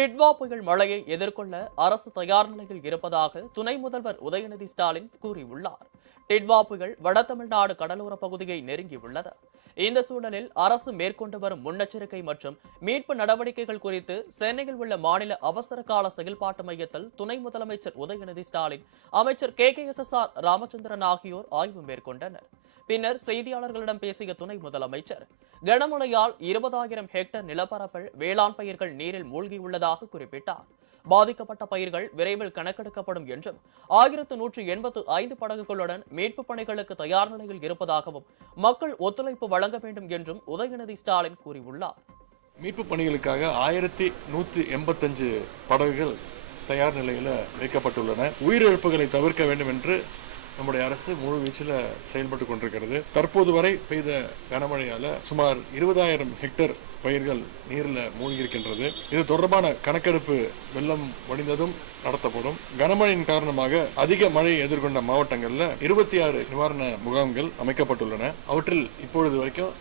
டிட்வா புயல் மழையை எதிர்கொள்ள அரசு தயார் நிலையில் இருப்பதாக துணை முதல்வர் உதயநிதி ஸ்டாலின் கூறியுள்ளார். டிட்வா புயல் வட தமிழ்நாடு கடலோர பகுதியை நெருங்கியுள்ளது. இந்த சூழலில் அரசு மேற்கொண்டு வரும் முன்னெச்சரிக்கை மற்றும் மீட்பு நடவடிக்கைகள் குறித்து சென்னையில் உள்ள மாநில அவசர கால செயல்பாட்டு மையத்தில் துணை முதலமைச்சர் உதயநிதி ஸ்டாலின், அமைச்சர் KKSSR ராமச்சந்திரன் ஆகியோர் ஆய்வு மேற்கொண்டனர். பின்னர் செய்தியாளர்களிடம் பேசிய துணை முதலமைச்சர், கனமழையால் 20,000 ஹெக்டேர் நிலப்பரப்பில் வேளாண் பயிர்கள் நீரில் மூழ்கியுள்ளதாக குறிப்பிட்டார். பாதிக்கப்பட்ட பயிர்கள் விரைவில் கணக்கெடுக்கப்படும் என்றும் 1185 படகுகளுடன் மீட்பு பணிகளுக்கு தயார் நிலையில் இருப்பதாகவும் மக்கள் ஒத்துழைப்பு வழங்க வேண்டும் என்றும் உதயநிதி ஸ்டாலின் கூறியுள்ளார். மீட்பு பணிகளுக்காக 1185 படகுகள் தயார் நிலையில் வைக்கப்பட்டுள்ளன. உயிரிழப்புகளை தவிர்க்க வேண்டும் என்று நம்முடைய அரசு முழு வீச்சில் செயல்பட்டு கொண்டிருக்கிறது. தற்போது வரை பெய்த கனமழையால சுமார் 20,000 ஹெக்டேர் பயிர்கள் நீரில் மூழ்கியிருக்கின்றது. இது தொடர்பான கணக்கெடுப்பு வெள்ளம் வடிந்ததும் நடத்தப்படும். கனமழையின் காரணமாக அதிக மழையை எதிர்கொண்ட மாவட்டங்களில் 26 நிவாரண முகாம்கள் அமைக்கப்பட்டுள்ளன. அவற்றில் இப்பொழுது வரைக்கும்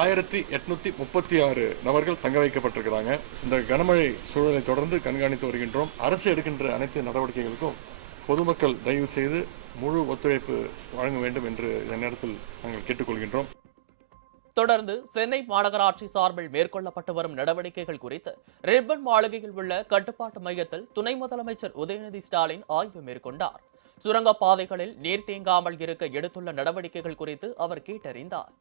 1836 நபர்கள் தங்க வைக்கப்பட்டிருக்கிறாங்க. இந்த கனமழை சூழலை தொடர்ந்து கண்காணித்து வருகின்றோம். அரசு எடுக்கின்ற அனைத்து நடவடிக்கைகளுக்கும் பொதுமக்கள் தயவு செய்து முழு ஒத்துழைப்பு வழங்க வேண்டும் என்று இந்த நேரத்தில் நாங்கள் கேட்டுக்கொள்கின்றோம். தொடர்ந்து சென்னை மாநகராட்சி சார்பில் மேற்கொள்ளப்பட்டு வரும் நடவடிக்கைகள் குறித்து ரிப்பன் மாளிகையில் உள்ள கட்டுப்பாட்டு மையத்தில் துணை முதலமைச்சர் உதயநிதி ஸ்டாலின் ஆய்வு மேற்கொண்டார். சுரங்கப்பாதைகளில் நீர் தேங்காமல் இருக்க எடுத்துள்ள நடவடிக்கைகள் குறித்து அவர் கேட்டறிந்தார்.